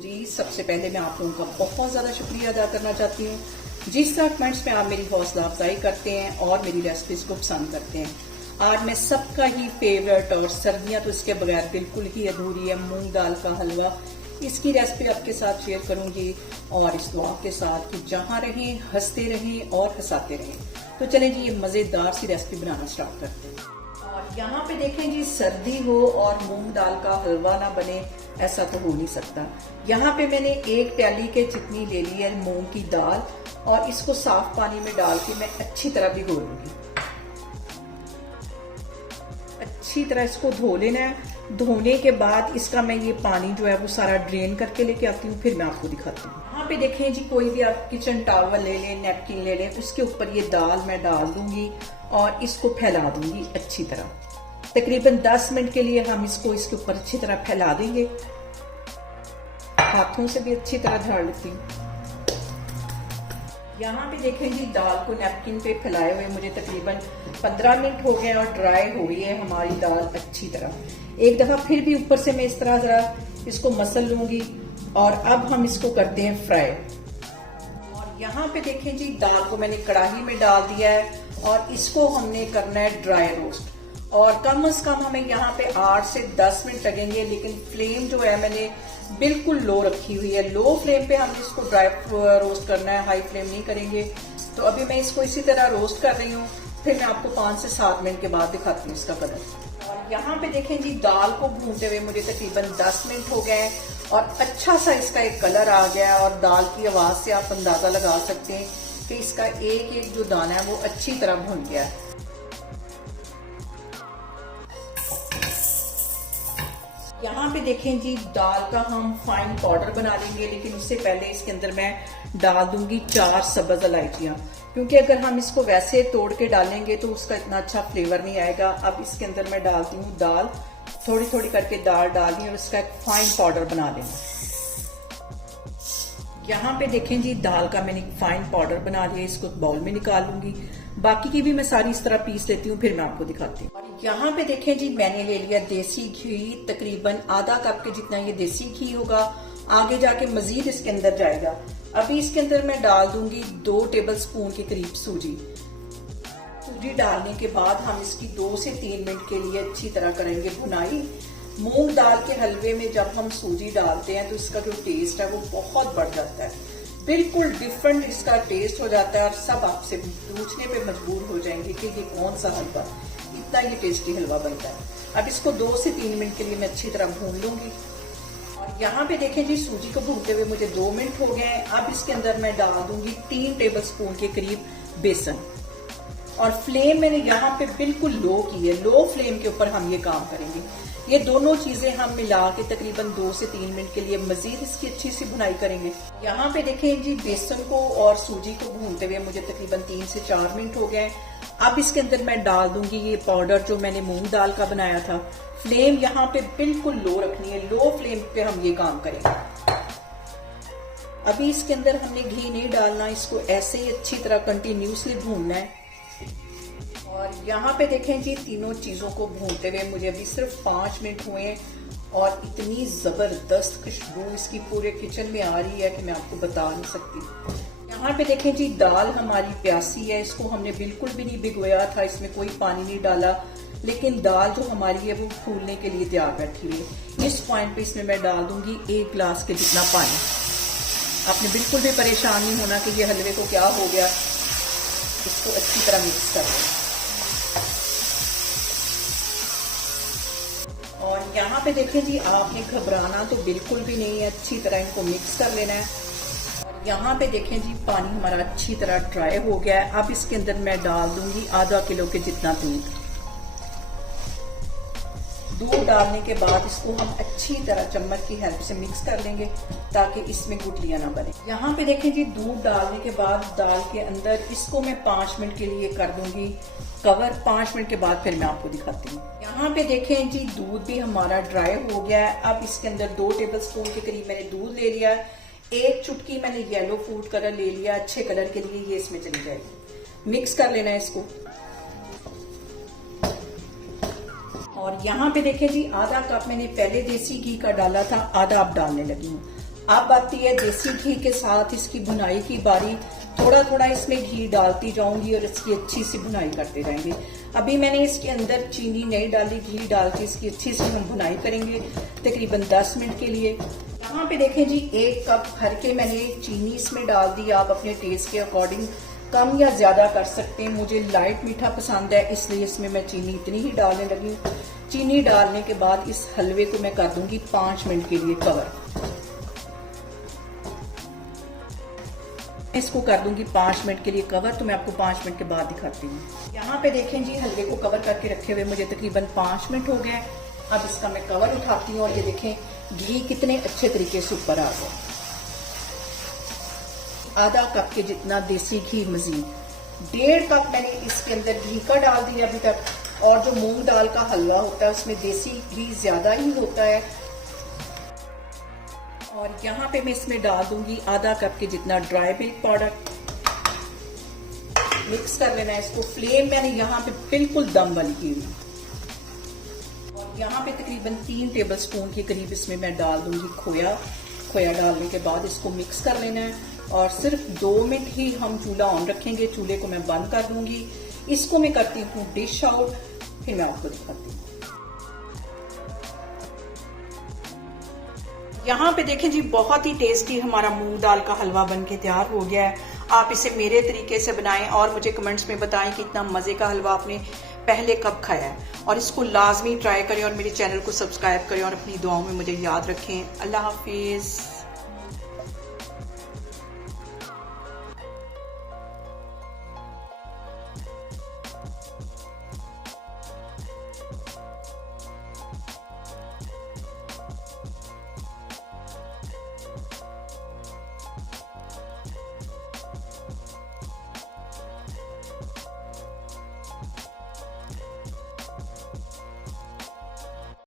जी, सबसे पहले मैं आप लोगों का बहुत ज़्यादा शुक्रिया अदा करना चाहती हूँ जिस तरह कमेंट्स में आप मेरी हौसला अफजाई करते हैं और मेरी रेसिपीज को पसंद करते हैं। आज मैं सबका ही फेवरेट और सर्दियाँ तो इसके बगैर बिल्कुल ही अधूरी है, मूंग दाल का हलवा। इसकी रेसिपी आपके साथ शेयर करूंगी और इस दुआ के साथ कि जहाँ रहें हंसते रहें और हंसाते रहें। तो चलें जी, ये मज़ेदार सी रेसिपी बनाना स्टार्ट करते हैं। और यहाँ पे देखें जी, सर्दी हो और मूंग दाल का हलवा ना बने ऐसा तो हो नहीं सकता। यहाँ पे मैंने एक प्याली के जितनी ले ली है मूंग की दाल और इसको साफ पानी में डाल के मैं अच्छी तरह भिगो लूंगी। अच्छी तरह इसको धो लेना है। धोने के बाद इसका मैं ये पानी जो है वो सारा ड्रेन करके लेके आती हूँ, फिर मैं आपको दिखाती हूँ। यहाँ पे देखें जी, कोई भी आप किचन टॉवल ले लें, नैपकिन ले लें, उसके ऊपर ये दाल मैं डाल दूंगी और इसको फैला दूंगी अच्छी तरह। तकरीबन 10 मिनट के लिए हम इसको इसके ऊपर अच्छी तरह फैला देंगे। हाथों से भी अच्छी तरह झाड़ लेती हूँ। यहाँ पे देखें जी, दाल को नैपकिन पे फैलाए हुए मुझे तकरीबन 15 मिनट हो गए और ड्राई हो गई है हमारी दाल अच्छी तरह। एक दफा फिर भी ऊपर से मैं इस तरह जरा इसको मसल लूंगी और अब हम इसको करते हैं फ्राई। और यहाँ पे देखें जी, दाल को मैंने कढ़ाई में डाल दिया है और इसको हमने करना है ड्राई रोस्ट। और कम से कम हमें यहाँ पे 8 से 10 मिनट लगेंगे, लेकिन फ्लेम जो है मैंने बिल्कुल लो रखी हुई है। लो फ्लेम पे हमने इसको ड्राई रोस्ट करना है, हाई फ्लेम नहीं करेंगे। तो अभी मैं इसको इसी तरह रोस्ट कर रही हूँ, फिर मैं आपको 5 से 7 मिनट के बाद दिखाती हूँ इसका कलर। और यहाँ पे देखें जी, दाल को भूनते हुए मुझे तकरीबन 10 मिनट हो गए और अच्छा सा इसका एक कलर आ गया है। और दाल की आवाज से आप अंदाजा लगा सकते हैं कि इसका एक एक जो दाना है वो अच्छी तरह भुन गया है। यहाँ पे देखें जी, दाल का हम फाइन पाउडर बना लेंगे, लेकिन उससे पहले इसके अंदर मैं डाल दूंगी 4 सब्ज इलायचियाँ, क्योंकि अगर हम इसको वैसे तोड़ के डालेंगे तो उसका इतना अच्छा फ्लेवर नहीं आएगा। अब इसके अंदर मैं डालती हूँ दाल, थोड़ी थोड़ी करके दाल डालनी और इसका एक फाइन पाउडर बना लेना। यहाँ पे देखें जी, दाल का मैंने फाइन पाउडर बना लिया, इसको बाउल में निकाल लूंगी। बाकी की भी मैं सारी इस तरह पीस लेती हूँ, फिर मैं आपको दिखाती हूँ। और यहाँ पे देखें जी, मैंने ले लिया देसी घी, तकरीबन आधा कप के जितना ये देसी घी होगा। आगे जाके मजीद इसके अंदर जाएगा। अभी इसके अंदर मैं डाल दूंगी 2 टेबल स्पून के करीब सूजी। सूजी डालने के बाद हम इसकी 2 से 3 मिनट के लिए अच्छी तरह करेंगे भुनाई। मूंग दाल के हलवे में जब हम सूजी डालते हैं तो इसका जो टेस्ट है वो बहुत बढ़ जाता है, बिल्कुल डिफरेंट इसका टेस्ट हो जाता है और सब आपसे पूछने पे मजबूर हो जाएंगे कि ये कौन सा हलवा, इतना ये टेस्टी हलवा बनता है। अब इसको 2 से 3 मिनट के लिए मैं अच्छी तरह भून लूंगी। और यहाँ पे देखें जी, सूजी को भूनते हुए मुझे 2 मिनट हो गए हैं। अब इसके अंदर मैं डाल दूंगी 3 टेबल स्पून के करीब बेसन। और फ्लेम मैंने यहाँ पे बिल्कुल लो की है, लो फ्लेम के ऊपर हम ये काम करेंगे। ये दोनों चीजें हम मिला के तकरीबन 2 से 3 मिनट के लिए मजीद इसकी अच्छी सी भुनाई करेंगे। यहाँ पे देखें जी, बेसन को और सूजी को भूनते हुए मुझे तकरीबन 3 से 4 मिनट हो गए। अब इसके अंदर मैं डाल दूंगी ये पाउडर जो मैंने मूंग दाल का बनाया था। फ्लेम यहाँ पे बिल्कुल लो रखनी है, लो फ्लेम पे हम ये काम करेंगे। अभी इसके अंदर हमने घी नहीं डालना, इसको ऐसे ही अच्छी तरह कंटिन्यूसली भूनना है। और यहाँ पे देखें जी, तीनों चीजों को भूनते हुए मुझे अभी सिर्फ 5 मिनट हुए हैं और इतनी जबरदस्त खुशबू इसकी पूरे किचन में आ रही है कि मैं आपको बता नहीं सकती। यहाँ पे देखें जी, दाल हमारी प्यासी है, इसको हमने बिल्कुल भी नहीं भिगोया था, इसमें कोई पानी नहीं डाला, लेकिन दाल जो हमारी है वो फूलने के लिए तैयार बैठी हुई है। इस पॉइंट पे इसमें मैं डाल दूंगी 1 गिलास के जितना पानी। आपने बिल्कुल भी परेशान नहीं होना कि ये हलवे को क्या हो गया। इसको अच्छी तरह मिक्स कर लें। और यहाँ पे देखें जी, आपने घबराना तो बिल्कुल भी नहीं है, अच्छी तरह इनको मिक्स कर लेना है। और यहाँ पे देखें जी, पानी हमारा अच्छी तरह ड्राई हो गया है। अब इसके अंदर मैं डाल दूंगी आधा किलो के जितना दूध। दूध डालने के बाद इसको हम अच्छी तरह चम्मच की हेल्प से मिक्स कर लेंगे ताकि इसमें गुठलियां ना बने। यहाँ पे देखें जी, दूध डालने के बाद दाल के अंदर इसको मैं 5 मिनट के लिए कर दूंगी कवर। 5 मिनट के बाद फिर मैं आपको दिखाती हूँ। यहाँ पे देखें जी, दूध भी हमारा ड्राई हो गया है। अब इसके अंदर 2 टेबल स्पून के करीब मैंने दूध ले लिया है। 1 चुटकी मैंने येलो फूड कलर ले लिया, अच्छे कलर के लिए ये इसमें चली जाएगी। मिक्स कर लेना है इसको। और यहाँ पे देखें जी, आधा कप मैंने पहले देसी घी का डाला था, आधा अब डालने लगी हूँ। अब आती है देसी घी के साथ इसकी भुनाई की बारी। थोड़ा थोड़ा इसमें घी डालती जाऊंगी और इसकी अच्छी सी भुनाई करते रहेंगे। अभी मैंने इसके अंदर चीनी नहीं डाली, घी डाल के इसकी अच्छी सी हम भुनाई करेंगे तकरीबन 10 मिनट के लिए। यहाँ पे देखें जी 1 कप भर के मैंने चीनी इसमें डाल दी। आप अपने टेस्ट के अकॉर्डिंग कम या ज्यादा कर सकते हैं। मुझे लाइट मीठा पसंद है इसलिए इसमें मैं चीनी इतनी ही डालने लगी हूँ। चीनी डालने के बाद इस हलवे को मैं कर दूंगी 5 मिनट के लिए कवर। इसको कर दूंगी 5 मिनट के लिए कवर, तो मैं आपको 5 मिनट के बाद दिखाती हूँ। यहाँ पे देखें जी हलवे को कवर करके रखे हुए मुझे तकरीबन 5 मिनट हो गए। अब इसका मैं कवर उठाती हूँ और ये देखें घी कितने अच्छे तरीके से ऊपर आ गया। आधा कप के जितना देसी घी मजीद, 1.5 कप मैंने इसके अंदर घी का डाल दिया अभी तक। और जो मूंग दाल का हलवा होता है उसमें देसी घी ज्यादा ही होता है। और यहाँ पे मैं इसमें डाल दूंगी आधा कप के जितना ड्राई मिल्क पाउडर। मिक्स कर लेना है इसको। फ्लेम मैंने यहाँ पे बिल्कुल दम वाली की हुई। और यहाँ पे तकरीबन 3 टेबलस्पून के करीब इसमें मैं डाल दूंगी खोया। खोया डालने के बाद इसको मिक्स कर लेना है और सिर्फ 2 मिनट ही हम चूल्हा ऑन रखेंगे। चूल्हे को मैं बंद कर दूंगी। इसको मैं करती हूँ डिश आउट, फिर मैं आपको दिखाती हूँ। यहाँ पे देखें जी बहुत ही टेस्टी हमारा मूंग दाल का हलवा बन के तैयार हो गया है। आप इसे मेरे तरीके से बनाएं और मुझे कमेंट्स में बताएं कि इतना मजे का हलवा आपने पहले कब खाया है। और इसको लाजमी ट्राई करें और मेरे चैनल को सब्सक्राइब करें और अपनी दुआओं में मुझे याद रखें। अल्लाह हाफिज।